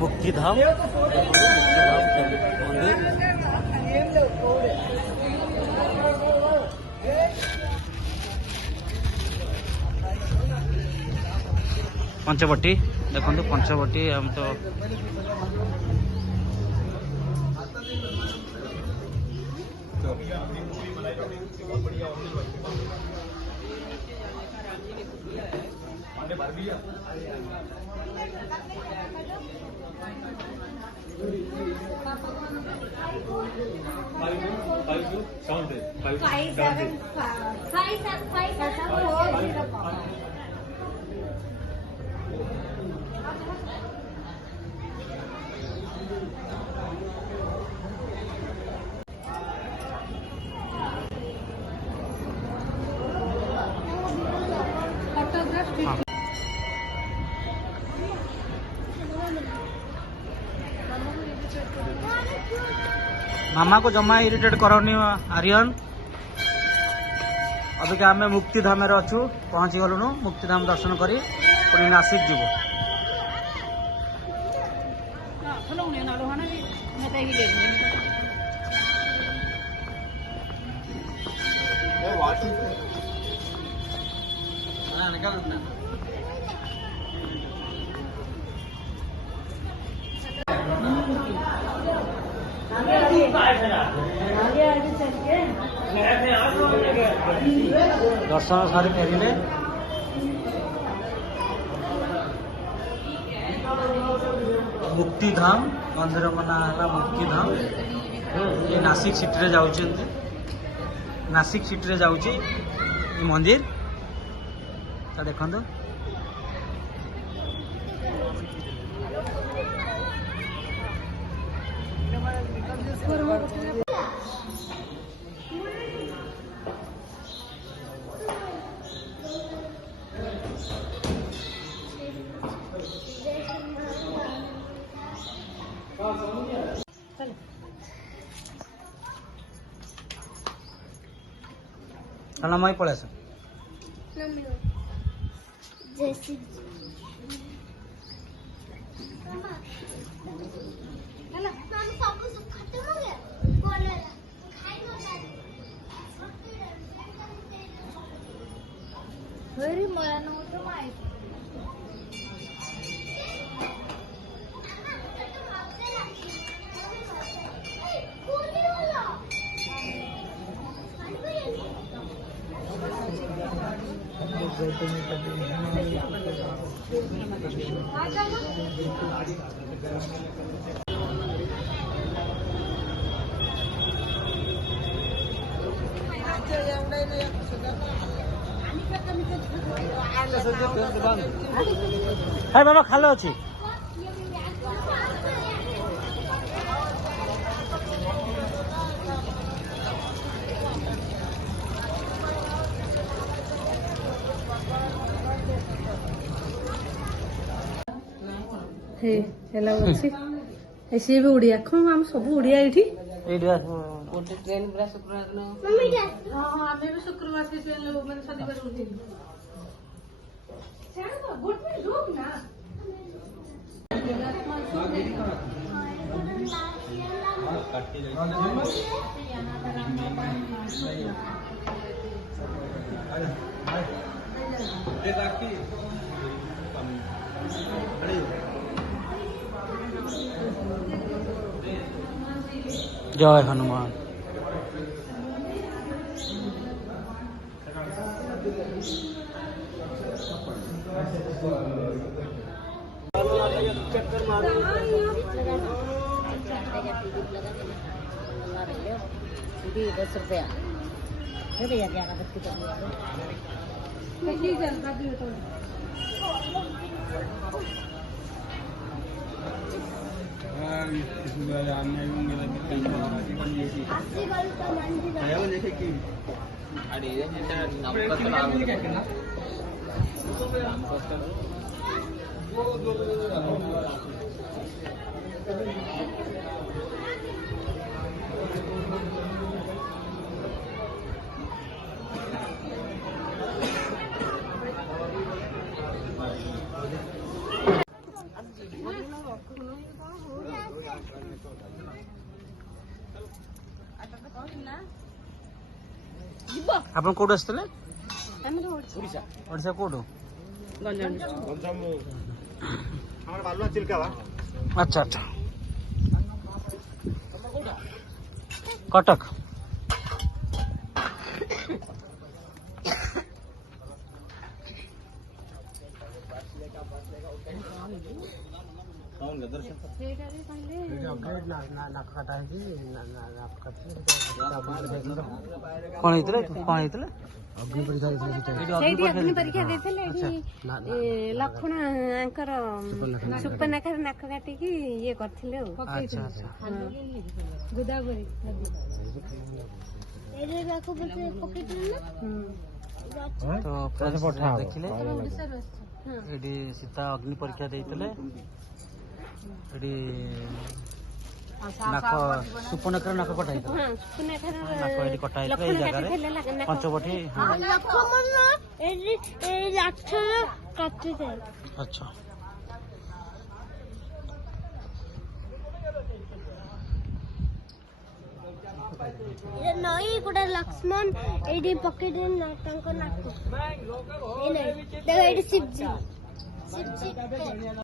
मुक्तिधाम मंदिर। पंचवटी देखो पंचवटी हम तो मामा को जमा इरिटेट करनी आर्यन। अभी क्या आम मुक्तिधाम अच्छु पहुँची गलुनु मुक्तिधाम दर्शन करी पुणी नासिक जीवु। दर्शन सारी फेरिले मुक्तिधाम मंदिर मना है मुक्तिधाम। ये नासिक सिटी रे जाउछि, नासिक सिटी रे जाउछि ये मंदिर ता देखंदो। चलो मैं पड़े से हाय बाबा खालो अच्छी सी भी उड़िया कौन आम सब उड़िया ये ट्रेन पूरा शुक्रवार दिन आम भी शुक्रवार से मैंने शनिवार उठी जय हनुमान। ₹10 ଆପଣ କୋଉଠୁ ଆସିଥିଲେ? ଆମର ଓଡ଼ିଶା କୋଉଠୁ? ଆଚ୍ଛା ଆଚ୍ଛା କଟକ। ସେଇଟା ବି କହିଲେ କଣ ହେଇଥିଲା କଣ ହେଇଥିଲା? ସେଇଠି ଅଗ୍ନି ପରୀକ୍ଷା ଦେଇଥିଲେ ଏଠି ଲକ୍ଷ୍ମଣ ଆଙ୍କର ସୁପର୍ଣ୍ଣଖାର ନାକ କାଟିକି ଇଏ କରିଥିଲେ ଆଉ ଆଚ୍ଛା ଆଚ୍ଛା ଗୋଦାବରୀ ତ ଦେଖିଲେ ଏଠି ସୀତା ଅଗ୍ନି ପରୀକ୍ଷା ଦେଇଥିଲେ। ଏଠି ନାକ ସୁପର୍ଣ୍ଣଖାର ନାକ କଟା ହେଇଥିଲା। ନାକ ଏଠି କଟା ହେଇଥିଲା ଏଇ ଜାଗାରେ ପଞ୍ଚବଟୀ। ଆଚ୍ଛା ନଈ ଗୋଟେ ଲକ୍ଷ୍ମଣ ଏଇଠି ପକେଇ ତାଙ୍କ ନାକ ଏଇଠି ଶିବଜୀ